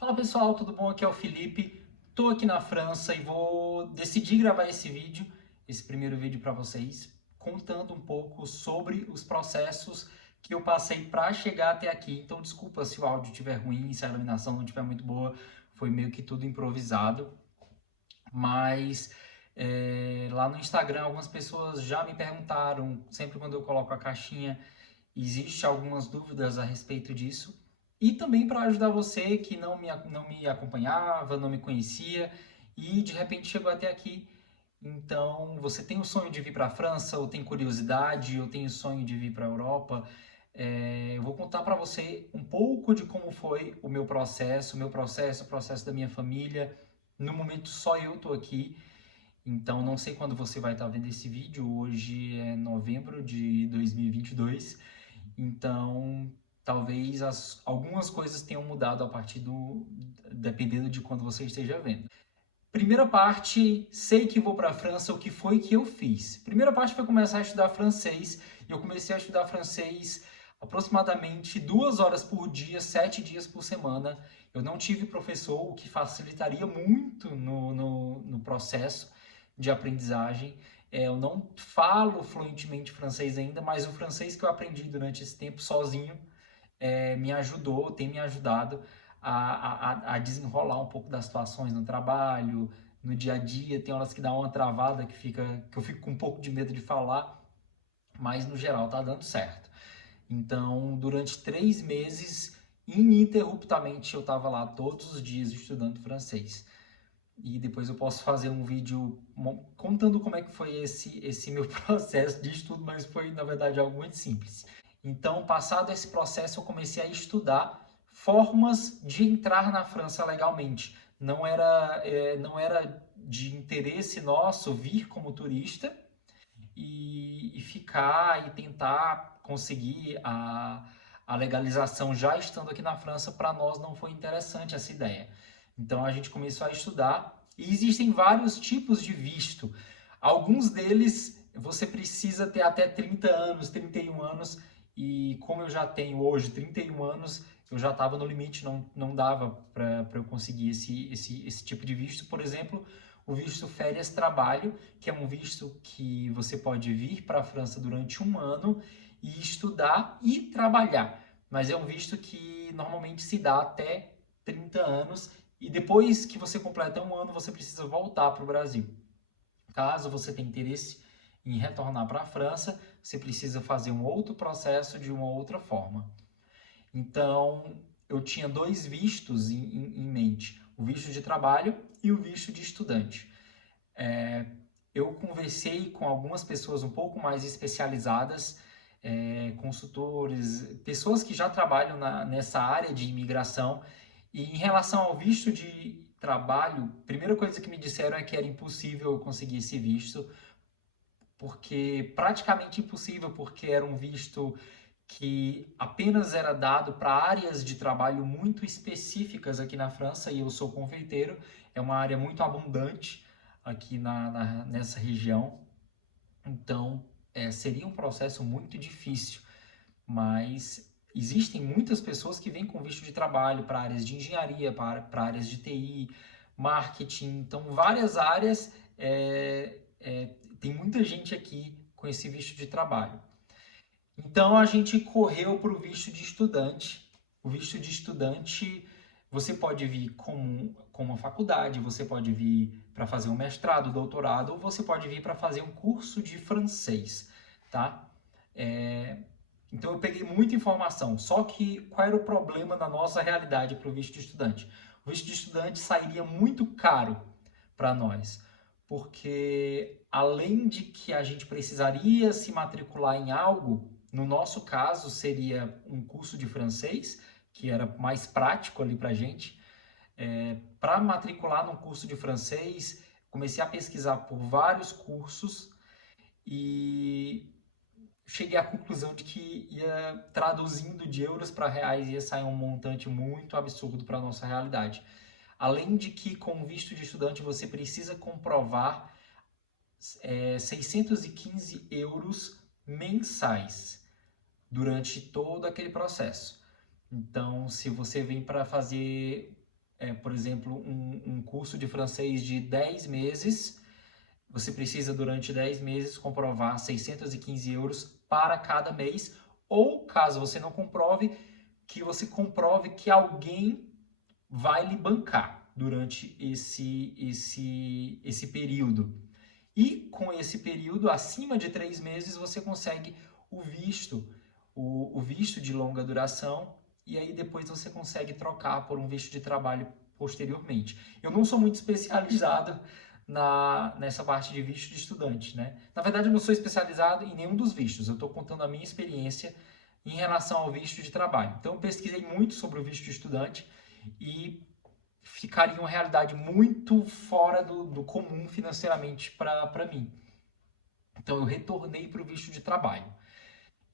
Fala pessoal, tudo bom? Aqui é o Felipe. Tô aqui na França e vou decidir gravar esse vídeo, esse primeiro vídeo para vocês, contando um pouco sobre os processos que eu passei para chegar até aqui. Então, desculpa se o áudio estiver ruim, se a iluminação não estiver muito boa, foi meio que tudo improvisado. Mas lá no Instagram, algumas pessoas já me perguntaram, sempre quando eu coloco a caixinha, existe algumas dúvidas a respeito disso. E também para ajudar você que não me acompanhava, não me conhecia e de repente chegou até aqui. Então, você tem o sonho de vir para a França, ou tem curiosidade, ou tem o sonho de vir para a Europa. Eu vou contar para você um pouco de como foi o processo da minha família. No momento, só eu estou aqui, então não sei quando você vai estar vendo esse vídeo. Hoje é novembro de 2022. Então, talvez algumas coisas tenham mudado a partir dependendo de quando você esteja vendo. Primeira parte, sei que vou para a França, o que foi que eu fiz? Primeira parte foi começar a estudar francês, e eu comecei a estudar francês aproximadamente 2 horas por dia, 7 dias por semana. Eu não tive professor, o que facilitaria muito no processo de aprendizagem. Eu não falo fluentemente francês ainda, mas o francês que eu aprendi durante esse tempo sozinho me ajudou, tem me ajudado a desenrolar um pouco das situações no trabalho, no dia a dia. Tem horas que dá uma travada que eu fico com um pouco de medo de falar, mas no geral tá dando certo. Então, durante 3 meses, ininterruptamente, eu estava lá todos os dias estudando francês. E depois eu posso fazer um vídeo contando como é que foi esse meu processo de estudo, mas foi, na verdade, algo muito simples. Então, passado esse processo, eu comecei a estudar formas de entrar na França legalmente. Não era de interesse nosso vir como turista e ficar e tentar conseguir a legalização já estando aqui na França. Para nós não foi interessante essa ideia. Então a gente começou a estudar e existem vários tipos de visto. Alguns deles você precisa ter até 30 anos, 31 anos, e como eu já tenho hoje 31 anos, eu já estava no limite, não dava para eu conseguir esse tipo de visto. Por exemplo, o visto férias trabalho, que é um visto que você pode vir para a França durante um ano e estudar e trabalhar. Mas é um visto que normalmente se dá até 30 anos, e depois que você completa um ano, você precisa voltar para o Brasil. Caso você tenha interesse em retornar para a França, você precisa fazer um outro processo de uma outra forma. Então, eu tinha dois vistos em mente: o visto de trabalho e o visto de estudante. Eu conversei com algumas pessoas um pouco mais especializadas, consultores, pessoas que já trabalham nessa área de imigração. E em relação ao visto de trabalho, a primeira coisa que me disseram é que era impossível eu conseguir esse visto, porque praticamente impossível, porque era um visto que apenas era dado para áreas de trabalho muito específicas aqui na França, e eu sou confeiteiro, é uma área muito abundante aqui nessa região. Então, seria um processo muito difícil, mas existem muitas pessoas que vêm com visto de trabalho para áreas de engenharia, para áreas de TI, marketing. Então, várias áreas, tem muita gente aqui com esse visto de trabalho. Então a gente correu para o visto de estudante. O visto de estudante, você pode vir com uma faculdade, você pode vir para fazer um mestrado, doutorado, ou você pode vir para fazer um curso de francês, tá? Então eu peguei muita informação, só que qual era o problema na nossa realidade para o visto de estudante? O visto de estudante sairia muito caro para nós, porque além de que a gente precisaria se matricular em algo, no nosso caso seria um curso de francês, que era mais prático ali para a gente. Para matricular num curso de francês, comecei a pesquisar por vários cursos e cheguei à conclusão de que traduzindo de euros para reais ia sair um montante muito absurdo para a nossa realidade. Além de que, com visto de estudante, você precisa comprovar 615 euros mensais durante todo aquele processo. Então, se você vem para fazer por exemplo, um curso de francês de 10 meses, você precisa durante 10 meses comprovar 615 euros para cada mês, ou caso você não comprove, que você comprove que alguém vai lhe bancar durante esse período. E com esse período, acima de 3 meses, você consegue o visto de longa duração, e aí depois você consegue trocar por um visto de trabalho posteriormente. Eu não sou muito especializado nessa parte de visto de estudante, né? Na verdade, eu não sou especializado em nenhum dos vistos, eu estou contando a minha experiência em relação ao visto de trabalho. Então, eu pesquisei muito sobre o visto de estudante e ficaria uma realidade muito fora do comum financeiramente para mim. Então, eu retornei para o visto de trabalho.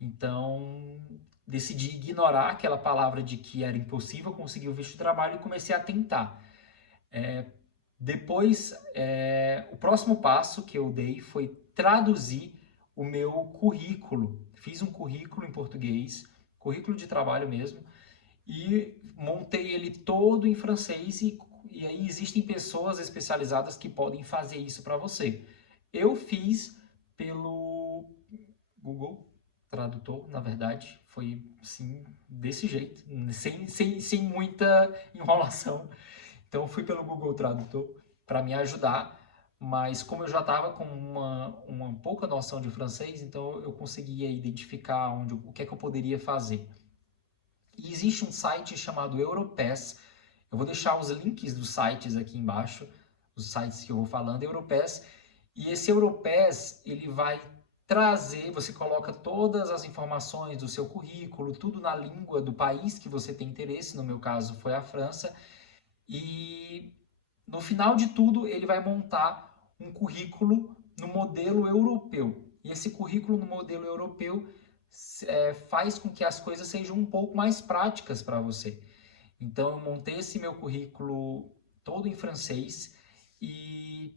Então, decidi ignorar aquela palavra de que era impossível conseguir o visto de trabalho e comecei a tentar. Depois, o próximo passo que eu dei foi traduzir o meu currículo. Fiz um currículo em português, currículo de trabalho mesmo, e montei ele todo em francês e aí existem pessoas especializadas que podem fazer isso para você. Eu fiz pelo Google Tradutor, na verdade, foi assim, desse jeito, sem muita enrolação. Então eu fui pelo Google Tradutor para me ajudar, mas como eu já estava com uma pouca noção de francês, então eu conseguia identificar o que é que eu poderia fazer. E existe um site chamado Europass. Eu vou deixar os links dos sites aqui embaixo, os sites que eu vou falando, Europass. E esse Europass, ele vai trazer, você coloca todas as informações do seu currículo, tudo na língua do país que você tem interesse, no meu caso foi a França, e no final de tudo ele vai montar um currículo no modelo europeu. E esse currículo no modelo europeu faz com que as coisas sejam um pouco mais práticas para você. Então eu montei esse meu currículo todo em francês e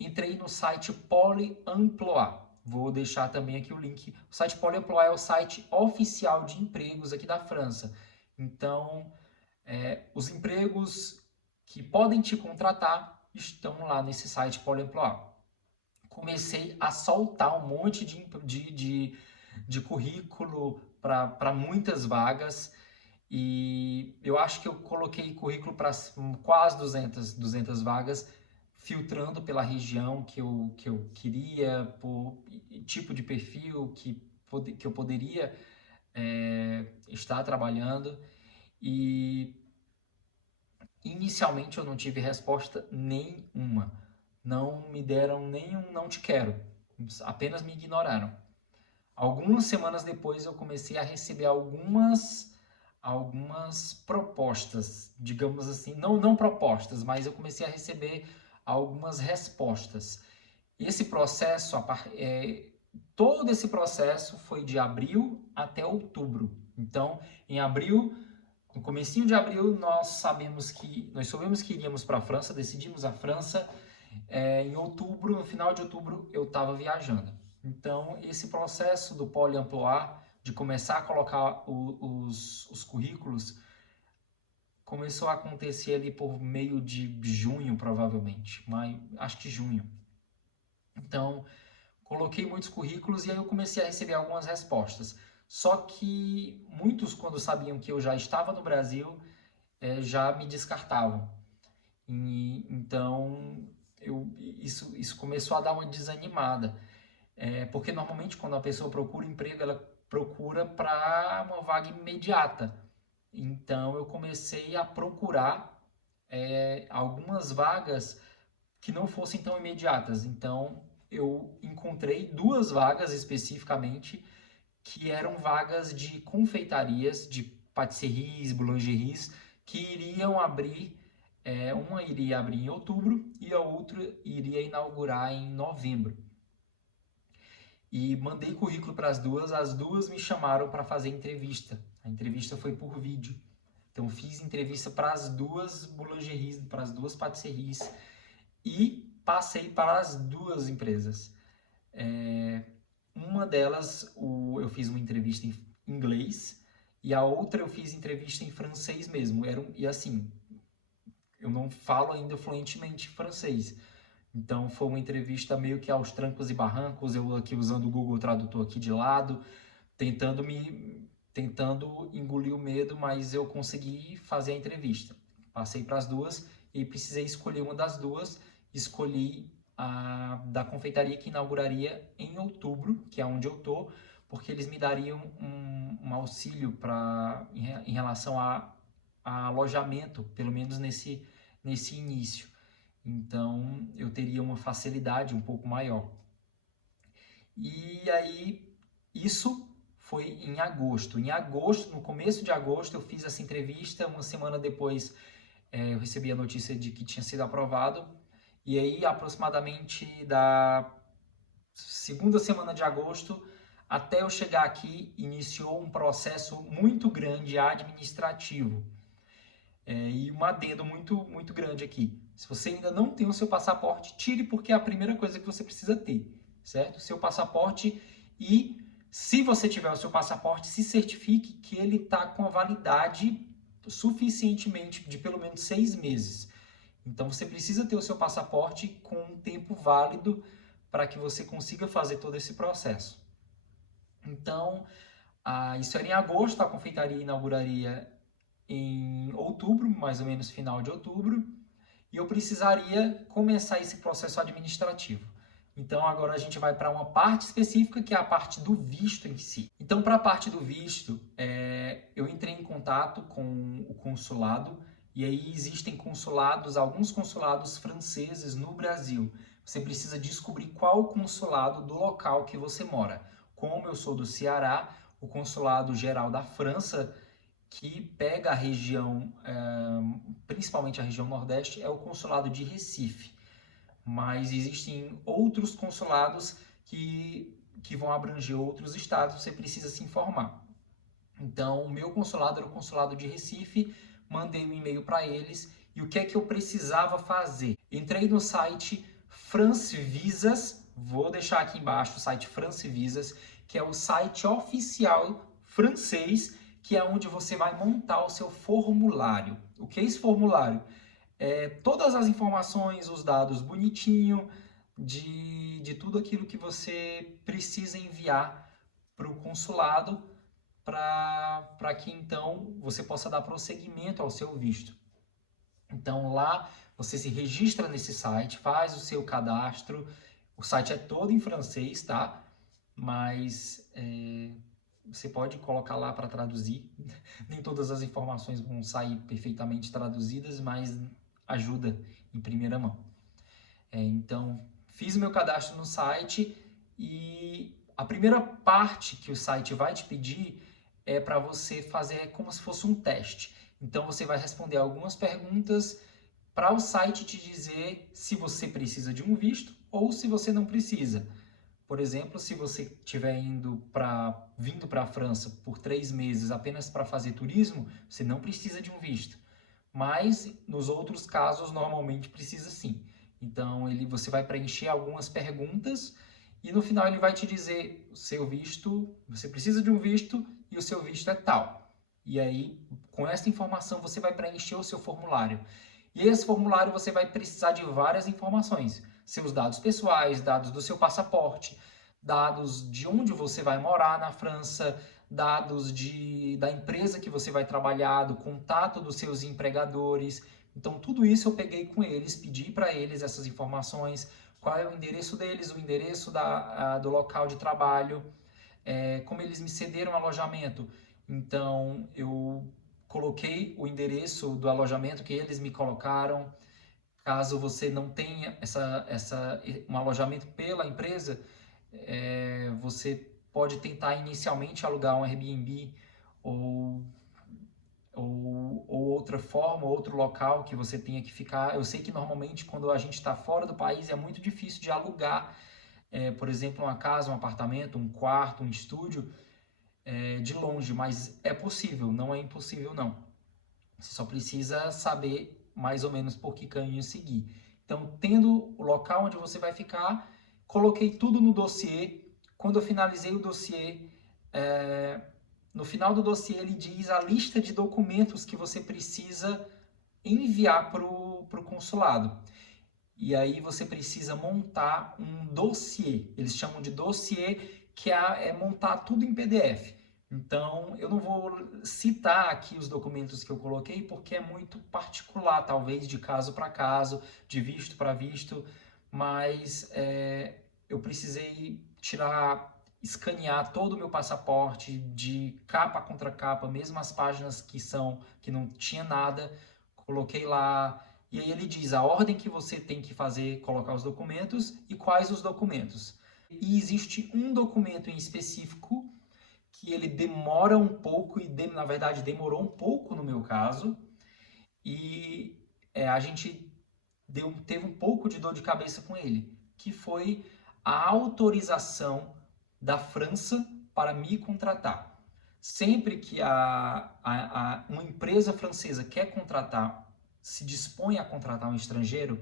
entrei no site Pôle Emploi. Vou deixar também aqui o link. O site Pôle Emploi é o site oficial de empregos aqui da França. Então, os empregos que podem te contratar estão lá nesse site Pôle Emploi. Comecei a soltar um monte de currículo para muitas vagas e eu acho que eu coloquei currículo para quase 200 vagas, filtrando pela região que eu queria, por tipo de perfil que eu poderia estar trabalhando. E inicialmente eu não tive resposta nenhuma. Não me deram nenhum não te quero, apenas me ignoraram. Algumas semanas depois eu comecei a receber algumas propostas, digamos assim, não propostas, mas eu comecei a receber algumas respostas. Esse processo, todo esse processo foi de abril até outubro. Então, em abril, no comecinho de abril, nós soubemos que iríamos para a França, decidimos a França. Em outubro, no final de outubro, eu estava viajando. Então, esse processo do Pôle Emploi, de começar a colocar os currículos, começou a acontecer ali por meio de junho, provavelmente, mas acho que junho. Então, coloquei muitos currículos e aí eu comecei a receber algumas respostas. Só que muitos, quando sabiam que eu já estava no Brasil, já me descartavam. Então, isso começou a dar uma desanimada. Porque normalmente quando a pessoa procura emprego, ela procura para uma vaga imediata. Então, eu comecei a procurar algumas vagas que não fossem tão imediatas. Então, eu encontrei 2 vagas especificamente que eram vagas de confeitarias, de patisseries, boulangeries, que iriam abrir, uma iria abrir em outubro e a outra iria inaugurar em novembro. E mandei currículo para as duas me chamaram para fazer entrevista. A entrevista foi por vídeo. Então fiz entrevista para as 2 boulangeries, para as 2 patisseries e passei para as 2 empresas. Uma delas eu fiz uma entrevista em inglês e a outra eu fiz entrevista em francês mesmo. E assim, eu não falo ainda fluentemente francês. Então foi uma entrevista meio que aos trancos e barrancos, eu aqui usando o Google Tradutor aqui de lado, tentando engolir o medo, mas eu consegui fazer a entrevista. Passei para as duas e precisei escolher uma das duas. Escolhi a da confeitaria que inauguraria em outubro, que é onde eu tô, porque eles me dariam um auxílio em relação a alojamento, pelo menos nesse início. Então eu teria uma facilidade um pouco maior. E aí, isso foi em agosto. Em agosto, no começo de agosto, eu fiz essa entrevista. Uma semana depois, eu recebi a notícia de que tinha sido aprovado. E aí, aproximadamente da segunda semana de agosto, até eu chegar aqui, iniciou um processo muito grande administrativo. E um adendo muito grande aqui. Se você ainda não tem o seu passaporte, tire, porque é a primeira coisa que você precisa ter, certo? O seu passaporte. E se você tiver o seu passaporte, se certifique que ele está com a validade suficientemente de pelo menos 6 meses. Então você precisa ter o seu passaporte com um tempo válido para que você consiga fazer todo esse processo. Então, isso era em agosto, a confeitaria inauguraria em outubro, mais ou menos final de outubro, e eu precisaria começar esse processo administrativo. Então agora a gente vai para uma parte específica, que é a parte do visto em si. Então, para a parte do visto, eu entrei em contato com o consulado, e aí existem alguns consulados franceses no Brasil. Você precisa descobrir qual o consulado do local que você mora. Como eu sou do Ceará, o consulado geral da França, que pega a região, principalmente a região Nordeste, é o consulado de Recife. Mas existem outros consulados que vão abranger outros estados, você precisa se informar. Então, o meu consulado era o consulado de Recife, mandei um e-mail para eles, e o que é que eu precisava fazer? Entrei no site France Visas, vou deixar aqui embaixo o site France Visas, que é o site oficial francês, que é onde você vai montar o seu formulário. O que é esse formulário? Todas as informações, os dados bonitinho, de tudo aquilo que você precisa enviar para o consulado, para que então você possa dar prosseguimento ao seu visto. Então lá você se registra nesse site, faz o seu cadastro, o site é todo em francês, tá? Mas você pode colocar lá para traduzir. Nem todas as informações vão sair perfeitamente traduzidas, mas ajuda em primeira mão. Então, fiz o meu cadastro no site e a primeira parte que o site vai te pedir é para você fazer como se fosse um teste. Então, você vai responder algumas perguntas para o site te dizer se você precisa de um visto ou se você não precisa. Por exemplo, se você estiver vindo para a França por 3 meses apenas para fazer turismo, você não precisa de um visto. Mas nos outros casos, normalmente precisa sim. Então, você vai preencher algumas perguntas e no final ele vai te dizer o seu visto, você precisa de um visto e o seu visto é tal. E aí, com essa informação, você vai preencher o seu formulário. E esse formulário você vai precisar de várias informações. Seus dados pessoais, dados do seu passaporte, dados de onde você vai morar na França, dados da empresa que você vai trabalhar, do contato dos seus empregadores. Então, tudo isso eu peguei com eles, pedi para eles essas informações, qual é o endereço deles, o endereço do local de trabalho, como eles me cederam alojamento. Então, eu coloquei o endereço do alojamento que eles me colocaram. Caso você não tenha um alojamento pela empresa, você pode tentar inicialmente alugar um Airbnb ou outra forma, outro local que você tenha que ficar. Eu sei que normalmente quando a gente está fora do país é muito difícil de alugar, por exemplo, uma casa, um apartamento, um quarto, um estúdio, de longe, mas é possível, não é impossível não. Você só precisa saber mais ou menos por que caminho seguir. Então, tendo o local onde você vai ficar, coloquei tudo no dossiê. Quando eu finalizei o dossiê, no final do dossiê ele diz a lista de documentos que você precisa enviar para pro consulado. E aí você precisa montar um dossiê, eles chamam de dossiê, que é montar tudo em PDF. Então, eu não vou citar aqui os documentos que eu coloquei, porque é muito particular, talvez de caso para caso, de visto para visto, mas eu precisei escanear todo o meu passaporte de capa contra capa, mesmo as páginas que não tinha nada, coloquei lá. E aí ele diz a ordem que você tem que fazer, colocar os documentos e quais os documentos. E existe um documento em específico que ele demora um pouco, e na verdade demorou um pouco no meu caso, e a gente teve um pouco de dor de cabeça com ele, que foi a autorização da França para me contratar. Sempre que uma empresa francesa quer contratar, se dispõe a contratar um estrangeiro,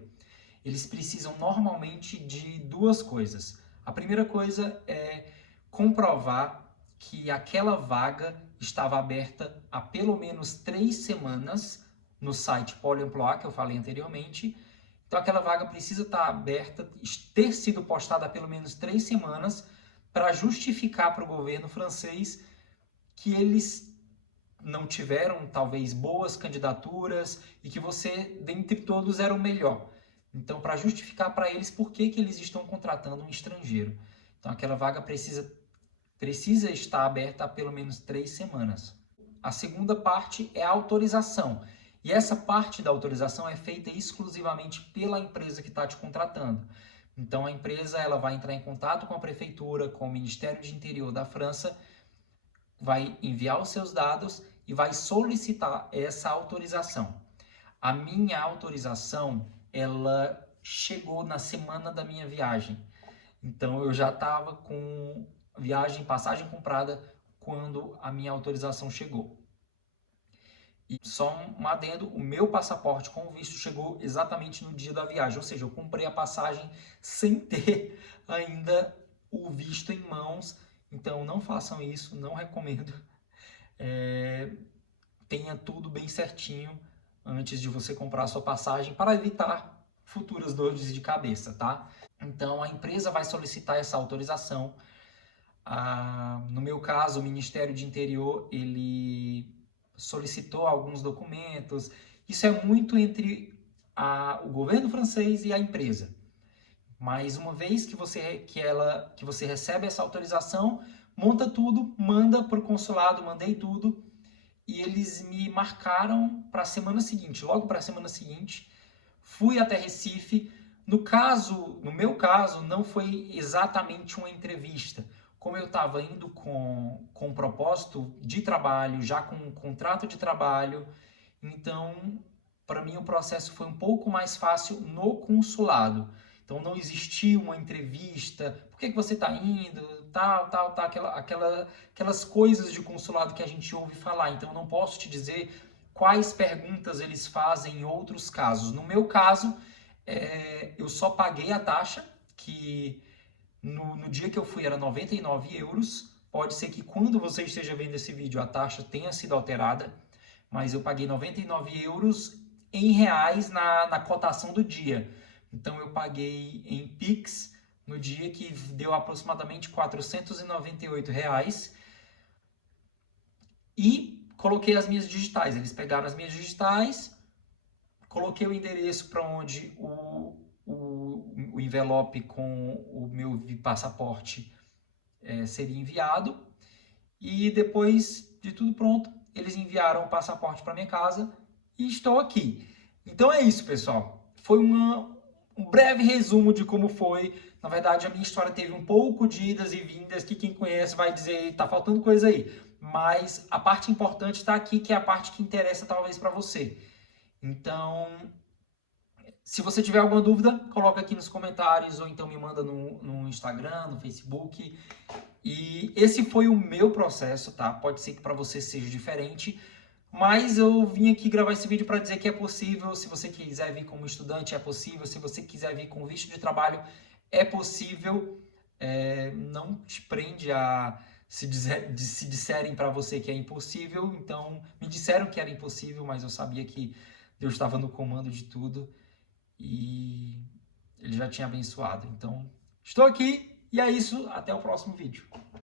eles precisam normalmente de duas coisas. A primeira coisa é comprovar que aquela vaga estava aberta há pelo menos 3 semanas no site Pôle Emploi, que eu falei anteriormente. Então aquela vaga precisa estar aberta, ter sido postada há pelo menos 3 semanas, para justificar para o governo francês que eles não tiveram, talvez, boas candidaturas e que você, dentre todos, era o melhor. Então, para justificar para eles por que eles estão contratando um estrangeiro. Então, aquela vaga precisa estar aberta há pelo menos 3 semanas. A segunda parte é a autorização. E essa parte da autorização é feita exclusivamente pela empresa que está te contratando. Então, a empresa ela vai entrar em contato com a prefeitura, com o Ministério de Interior da França, vai enviar os seus dados e vai solicitar essa autorização. A minha autorização, ela chegou na semana da minha viagem. Então eu já estava com passagem comprada quando a minha autorização chegou. E só um adendo, o meu passaporte com o visto chegou exatamente no dia da viagem, ou seja, eu comprei a passagem sem ter ainda o visto em mãos. Então não façam isso, não recomendo. Tenha tudo bem certinho antes de você comprar a sua passagem para evitar futuras dores de cabeça, tá? Então a empresa vai solicitar essa autorização. No meu caso, o Ministério de Interior ele solicitou alguns documentos. Isso é muito entre o governo francês e a empresa. Mas uma vez que você recebe essa autorização, monta tudo, manda para o consulado, mandei tudo, e eles me marcaram para a semana seguinte, logo para a semana seguinte. Fui até Recife. No meu caso, não foi exatamente uma entrevista. Como eu estava indo com um propósito de trabalho, já com um contrato de trabalho, então, para mim, o processo foi um pouco mais fácil no consulado. Então, não existia uma entrevista, por que você está indo, tal, aquelas coisas de consulado que a gente ouve falar. Então, eu não posso te dizer quais perguntas eles fazem em outros casos. No meu caso, eu só paguei a taxa, que no dia que eu fui era 99 euros. Pode ser que quando você esteja vendo esse vídeo a taxa tenha sido alterada, mas eu paguei 99 euros em reais na cotação do dia. Então eu paguei em Pix no dia, que deu aproximadamente 498 reais, e coloquei as minhas digitais. Eles pegaram as minhas digitais, coloquei o endereço para onde o envelope com o meu passaporte seria enviado, e depois de tudo pronto, eles enviaram o passaporte para minha casa e estou aqui. Então é isso, pessoal. Foi um breve resumo de como foi. Na verdade, a minha história teve um pouco de idas e vindas, que quem conhece vai dizer, tá faltando coisa aí. Mas a parte importante está aqui, que é a parte que interessa talvez para você. Então, se você tiver alguma dúvida, coloca aqui nos comentários, ou então me manda no Instagram, no Facebook. E esse foi o meu processo, tá? Pode ser que para você seja diferente, mas eu vim aqui gravar esse vídeo para dizer que é possível. Se você quiser vir como estudante, é possível. Se você quiser vir com visto de trabalho, é possível. Não te prende a se disserem para você que é impossível. Então, me disseram que era impossível, mas eu sabia que Deus estava no comando de tudo e Ele já tinha abençoado. Então, estou aqui e é isso. Até o próximo vídeo.